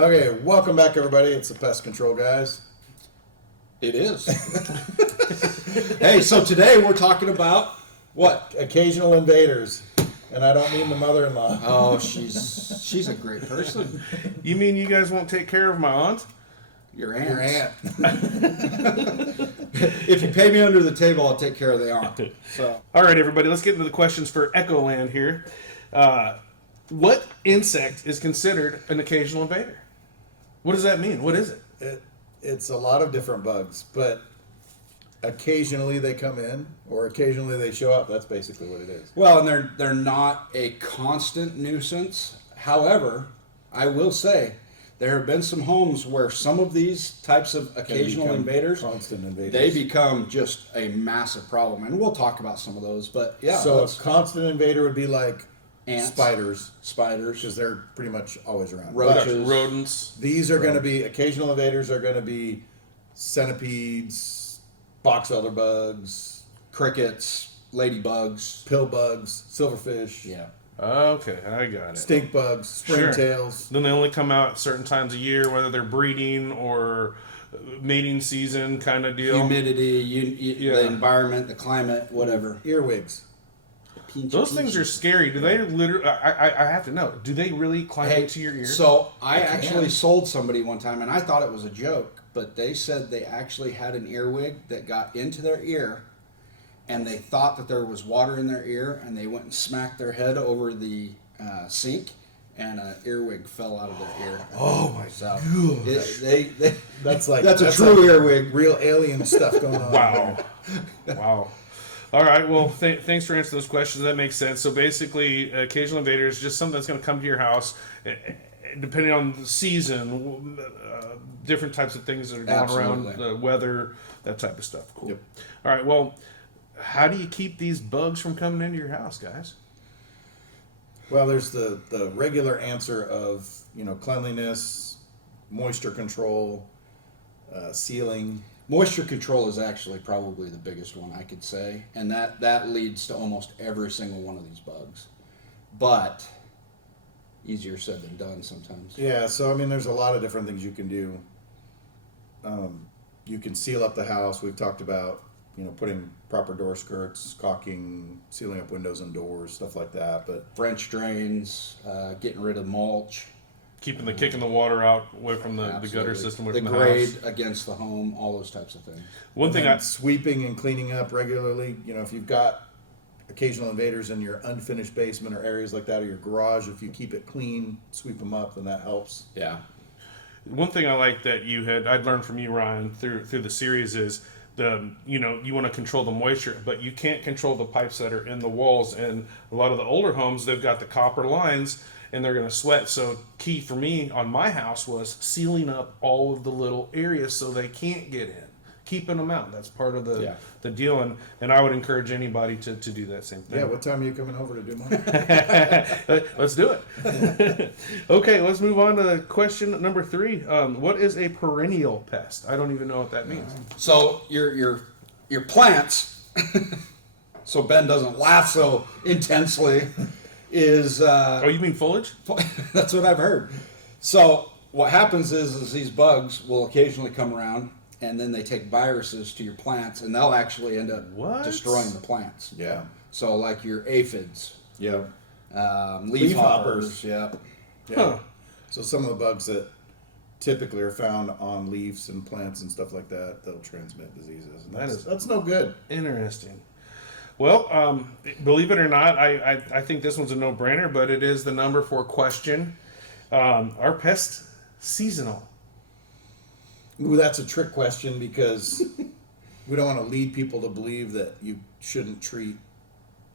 Okay, welcome back, everybody. It's the Pest Control guys. It is. Hey, so today we're talking about what? Occasional invaders, and I don't mean the mother-in-law. Oh, she's a great person. You mean you guys won't take care of my aunt? Your aunt. Your aunt. If you pay me under the table, I'll take care of the aunt. So, All right, everybody, let's get into the questions for Echo Land here. What insect is considered an occasional invader? What does that mean? What is it? It's a lot of different bugs, but occasionally they come in, or occasionally they show up. That's basically what it is. well, and they're not a constant nuisance. However, I will say there have been some homes where some of these types of occasional become invaders, constant invaders. they become just a massive problem, and we'll talk about some of those. But yeah, So a constant invader would be like ants, spiders, spiders, because they're pretty much always around. roaches. Rodents. These are going to be occasional invaders. Are going to be centipedes, box elder bugs, crickets, ladybugs. pill bugs, silverfish, Yeah. Okay, I got it. stink bugs, springtails. Then they only come out at certain times a year, whether they're breeding or mating season kind of deal. Humidity, Yeah. the environment, the climate, whatever. Earwigs. Those things are scary. Do they literally? I have to know. Do they really climb into your ear? So I They actually can. sold somebody one time, and I thought it was a joke, but they said they actually had an earwig that got into their ear, and they thought that there was water in their ear, and they went and smacked their head over the sink, and an earwig fell out of their ear. Oh my So god! That's like that's a true like earwig. real alien stuff going on. Wow. Wow. All right. Well, thanks for answering those questions. That makes sense. So basically, occasional invader is just something that's going to come to your house, depending on the season, different types of things that are going Absolutely. around, the weather, that type of stuff. Cool. Yep. All right. Well, how do you keep these bugs from coming into your house, guys? Well, there's the regular answer of cleanliness, moisture control, sealing. Moisture control is actually probably the biggest one I could say, and that leads to almost every single one of these bugs. But easier said than done sometimes. Yeah, so I mean, there's a lot of different things you can do. You can seal up the house. We've talked about putting proper door skirts, caulking, sealing up windows and doors, stuff like that. But French drains, getting rid of mulch, Kicking the water out away from the gutter absolutely. system, away the from the grade house. against the home, all those types of things. One thing and sweeping and cleaning up regularly. If you've got occasional invaders in your unfinished basement or areas like that, or your garage, if you keep it clean, sweep them up, then that helps. Yeah. One thing I like that I'd learned from you, Ryan, through the series is you want to control the moisture, but you can't control the pipes that are in the walls. And a lot of the older homes, they've got the copper lines, and they're going to sweat. So key for me on my house was sealing up all of the little areas so they can't get in, keeping them out. That's part of the deal, and I would encourage anybody to do that same thing. Yeah, what time are you coming over to do mine? Let's do it. Okay, let's move on to question number 3. What is a perennial pest? I don't even know what that means. So your plants, so Ben doesn't laugh so intensely, is Oh, you mean foliage? that's what I've heard. So what happens is these bugs will occasionally come around, and then they take viruses to your plants, and they'll actually end up What? destroying the plants. Yeah. So like your aphids, Yeah. leaf hoppers. hoppers, yeah. Yeah. Huh. So some of the bugs that typically are found on leaves and plants and stuff like that, they'll transmit diseases. And that's no good. Interesting. Well, believe it or not, I think this one's a no-brainer, but it is the number 4 question. Are pests seasonal? Ooh, that's a trick question because we don't want to lead people to believe that you shouldn't treat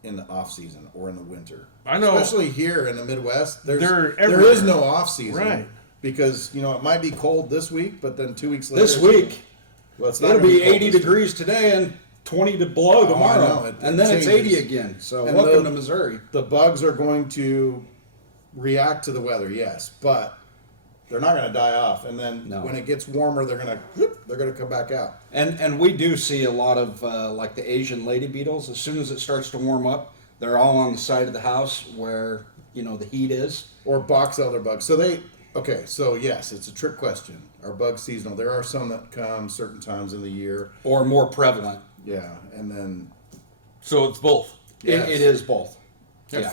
in the off season or in the winter. I know. Especially here in the Midwest, there everywhere. is no off season. Right. Because, it might be cold this week, but then 2 weeks later. This week, well, it's not it'll gonna be cold 80 this week. degrees today and 20 to below Oh, I tomorrow, know. It and then it's changes. 80 again. So And welcome the- to Missouri. The bugs are going to react to the weather, yes, but they're not going to die off. And then No. when it gets warmer, they're going to come back out. And we do see a lot of like the Asian lady beetles. As soon as it starts to warm up, they're all on the side of the house where the heat is. Or box elder bugs. So Okay, so yes, it's a trick question. Are bugs seasonal? There are some that come certain times of the year. Or more prevalent. Yeah, and then So it's both. Yes. It is both. Yeah.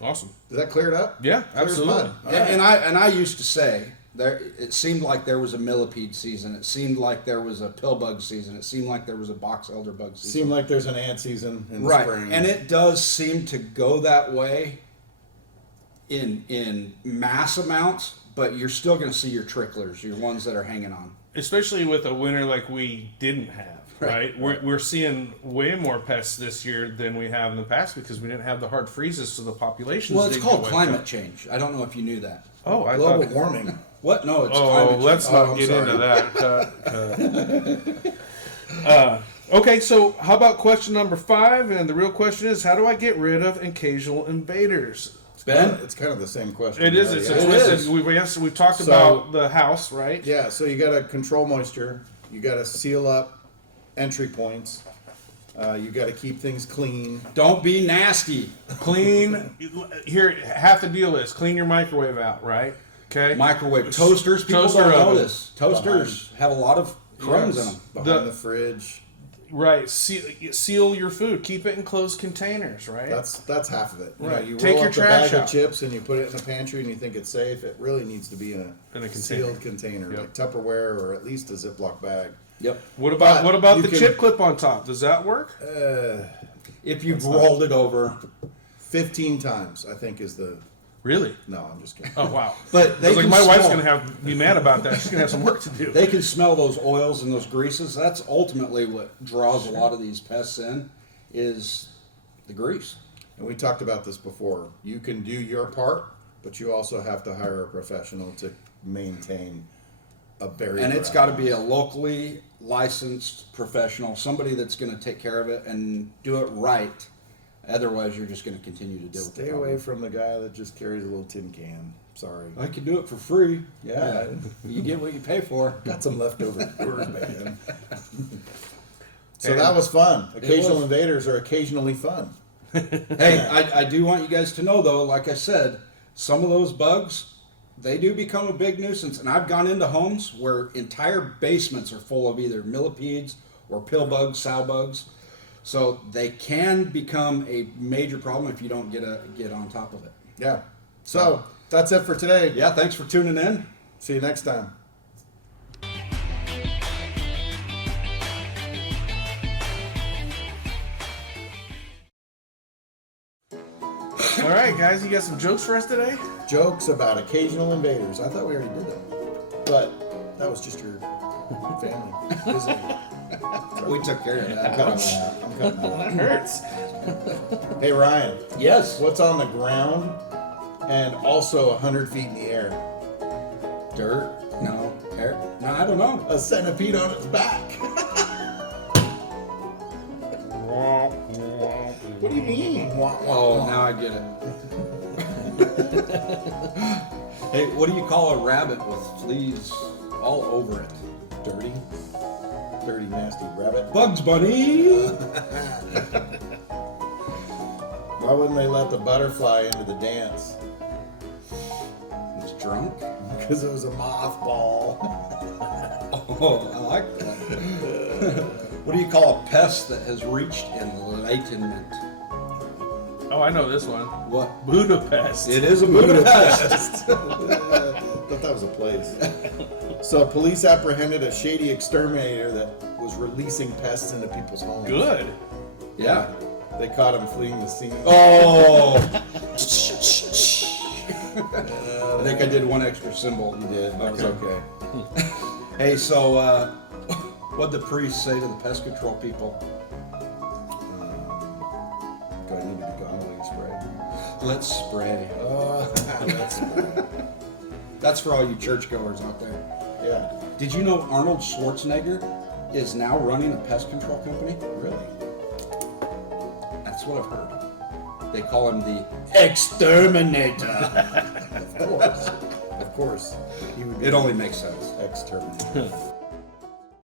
Awesome. Does that clear it up? Yeah, Clear as absolutely. mud. All right. And I used to say there. It seemed like there was a millipede season. It seemed like there was a pill bug season. It seemed like there was a box elder bug season. Seemed like there's an ant season in the Right, spring. and it does seem to go that way in mass amounts, but you're still going to see your tricklers, your ones that are hanging on. Especially with a winter like we didn't have, right? We're seeing way more pests this year than we have in the past because we didn't have the hard freezes, so the populations. Well, it's didn't called get climate wiped out. change. I don't know if you knew that. Oh, I Global thought. warming. What? No, it's Oh, climate change. let's Oh, not I'm get sorry. into that. Okay, so how about question number 5? And the real question is, how do I get rid of occasional invaders? Ben? It's kind of the same question. It is. It's Yeah. a It twisted. is. We've talked So- about the house, right? Yeah, so you got to control moisture. You got to seal up entry points. You got to keep things clean. Don't be nasty. Clean. Here, half the deal is clean your microwave out, right? Okay. Microwave toasters, people Toaster don't know oven. this. Toasters have a lot of crumbs in them. Behind the fridge. Right. Seal your food. Keep it in closed containers, right? That's half of it. You know, Right. you Take roll your up the trash bag out. of chips and you put it in the pantry and you think it's safe. It really needs to be in In a a container. sealed container, Yep. like Tupperware or at least a Ziploc bag. Yep. What about But you the can- chip clip on top? Does that work? If you've rolled it over. 15 times, I think, is the. Really? No, I'm just kidding. Oh wow. But I they was like, can my wife's smell- gonna be mad about that. She's gonna have some work to do. They can smell those oils and those greases. That's ultimately what draws a lot of these pests in, is the grease. And we talked about this before. You can do your part, but you also have to hire a professional to maintain a barrier. And it's got to be a locally licensed professional, somebody that's going to take care of it and do it right. Otherwise, you're just going to continue to deal with Stay the away problem. from the guy that just carries a little tin can. Sorry. I can do it for free. Yeah. You get what you pay for. Got some leftover words, man. So that was fun. Occasional was. invaders are occasionally fun. Hey, I do want you guys to know, though, like I said, some of those bugs, they do become a big nuisance. And I've gone into homes where entire basements are full of either millipedes or pill bugs, sow bugs. So they can become a major problem if you don't get on top of it. Yeah. So that's it for today. Yeah, thanks for tuning in. See you next time. All right, guys, you got some jokes for us today? Jokes about occasional invaders. I thought we already did that. But that was just your family visiting. We took care of that. I'm cutting that out. That hurts. Hey, Ryan, Yes. what's on the ground and also 100 feet in the air? Dirt? No. Air? No, I don't know. A centipede on its back. What do you mean? Wah, wah, Oh, wah. now I get it. Hey, what do you call a rabbit with fleas all over it? Dirty. Dirty, nasty rabbit. Bugs Bunny! Why wouldn't they let the butterfly into the dance? It's drunk? Because it was a mothball. Oh, I like that. What do you call a pest that has reached enlightenment? Oh, I know this one. What? Budapest. It is a Budapest. Thought that was a place. So police apprehended a shady exterminator that was releasing pests into people's homes. Good. Yeah. They caught him fleeing the scene. Oh! I think I did one extra symbol. You did. That was okay. Hey, so what'd the priest say to the pest control people? Do I need to be gone while you spray? Let's spray. That's That's for all you churchgoers out there. yeah. Did you know Arnold Schwarzenegger is now running a pest control company? Really? That's what I've heard. They call him the exterminator. Of course. Of course. He would be It only makes sense. exterminated.